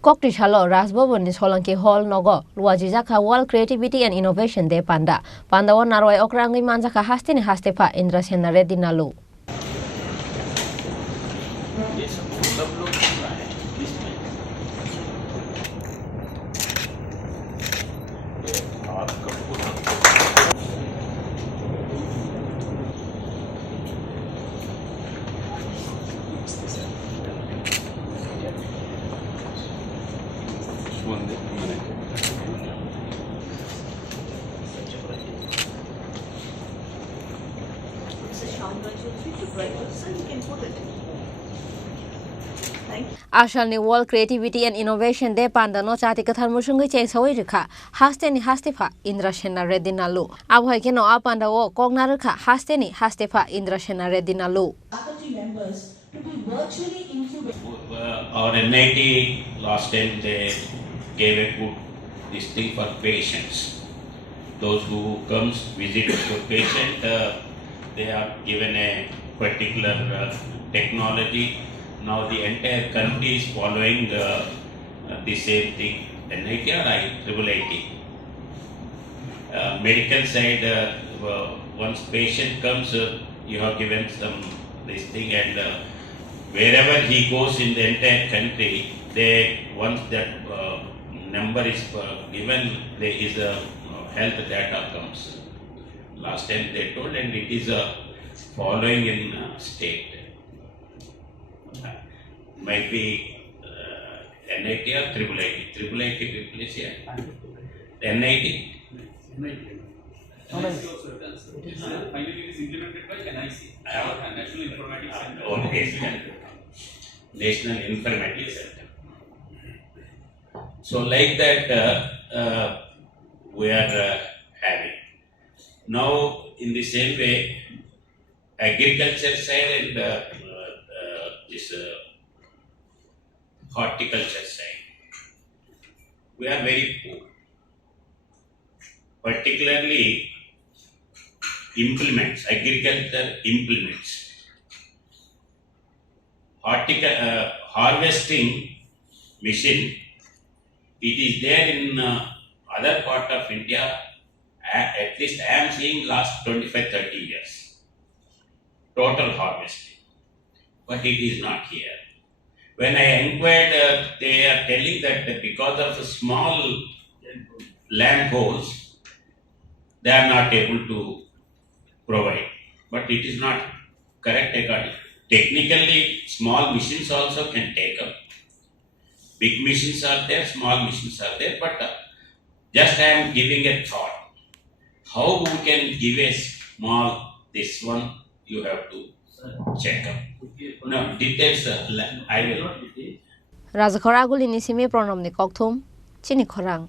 Koktisalo, Raj Bhavan ni Solanki Hall nogo, luwajijak World Creativity and Innovation Day panda. Panda wan narwai Khorang manjaka hastini hastepa Indra Sena Reddy nalu. Ashal ni World Creativity and Innovation Day panda no chati kathan musungi cheng sawai rikha hasteni hastepa Indra Sena Reddy nalu. Abhai ke no apanda wo kogna rikha hasteni hastepa Indra Sena Reddy nalu. Our NIT last time they gave a good this thing for patients. Those who comes visit the patient, they are given a particular technology. Now the entire country is following the same thing. NIT or IIIT. Medical side, once patient comes, you have given some this thing, and wherever he goes in the entire country, they once that number is given, there is a health data comes. Last time they told, and it is following in state. Might be NIT or IIIT. IIIT people is here. NIT. NIC also does. Finally, it is implemented by NIC, National Informatics Center. Okay. National Informatics Center. So like that, we are having. Now, in the same way, agriculture side and this horticulture side, we are very poor. Particularly implements, agriculture implements. Harvesting machine, it is there in other part of India, at least I am seeing last 25-30 years. Total harvesting. But it is not here. When I inquired, they are telling that because of the small land holes, they are not able to provide. But it is not correct according. Technically, small machines also can take up. Big machines are there, small machines are there, but just I am giving a thought. How we can give a small, this one you have to check up. No, details I will. Raja Khorang ni simi pronom ni kokthum Chini Khorang.